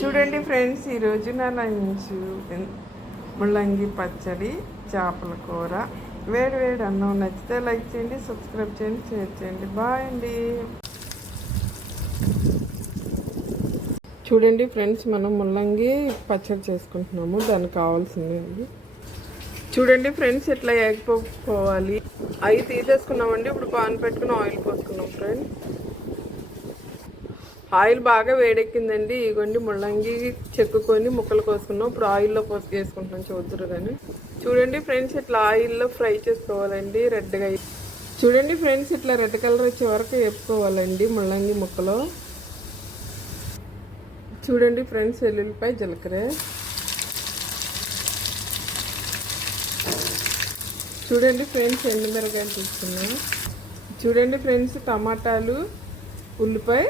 చూడండి ఫ్రెండ్స్, ఈరోజు నా లంచ్ ముల్లంగి పచ్చడి, చేపల కూర, వేడి వేడి అన్నం. నచ్చితే లైక్ చేయండి, సబ్స్క్రైబ్ చేయండి, షేర్ చేయండి. బాయ్ అండి. చూడండి ఫ్రెండ్స్, మనం ముల్లంగి పచ్చడి చేసుకుంటున్నాము. దానికి కావాల్సింది చూడండి ఫ్రెండ్స్, ఇట్లా ఎగిపోవాలి. అవి తీసేసుకున్నామండి. ఇప్పుడు పాన్ పెట్టుకుని ఆయిల్ పోసుకున్నాం ఫ్రెండ్స్. ఆయిల్ బాగా వేడెక్కిందండి. ఇగోండి ముల్లంగి చెక్కుకొని ముక్కలు కోసుకున్నాం. ఇప్పుడు ఆయిల్లో వేసుకుంటున్నాం. చూద్దరు కానీ చూడండి ఫ్రెండ్స్, ఇట్లా ఆయిల్లో ఫ్రై చేసుకోవాలండి. రెడ్గా చూడండి ఫ్రెండ్స్, ఇట్లా రెడ్ కలర్ వచ్చే వరకు వేపుకోవాలండి ముల్లంగి ముక్కలు. చూడండి ఫ్రెండ్స్, వెల్లుల్లిపాయ, జీలకర్ర. చూడండి ఫ్రెండ్స్, ఎండుమిరకాయలు తీసుకున్నాం. చూడండి ఫ్రెండ్స్, టమాటాలు, ఉల్లిపాయ,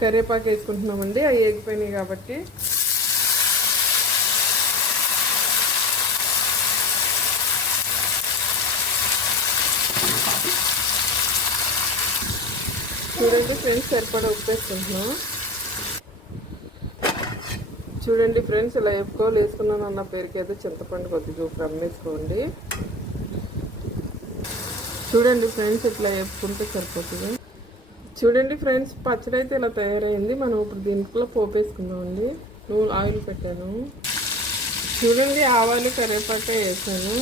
కరివేపాకు వేసుకుంటున్నామండి. అవి వేగిపోయినాయి కాబట్టి. చూడండి ఫ్రెండ్స్, సరిపడా ఉప్పు వేసుకుంటున్నాం. చూడండి ఫ్రెండ్స్, ఇలా వేసుకున్నాను అన్న పేరుకి ఏదో చింతపండు కొద్దిగా ఉప్పు అమ్మేసుకోండి. చూడండి ఫ్రెండ్స్, ఇట్లా వేపుకుంటే సరిపోతుంది. చూడండి ఫ్రెండ్స్, పచ్చడి అయితే ఇలా తయారైంది. మనం ఇప్పుడు దీంట్లో పోపు వేసుకుందామండి. ఆయిల్ పెట్టాను. చూడండి, ఆవాలు, కరివేపాకు వేసాను.